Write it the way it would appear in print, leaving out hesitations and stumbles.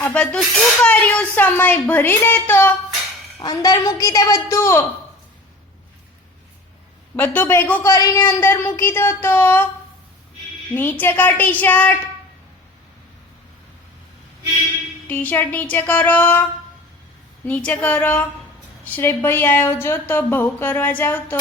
આ બધું શું કર્યું? સમય ભરી લે તો અંદર મૂકી દે. બધું ભેગું કરીને અંદર મૂકી દો. તો નીચે કર ટી શર્ટ નીચે કરો. નીચે કરો. શ્રેભભાઈ આવ્યો જો તો બહુ કરવા જાવ તો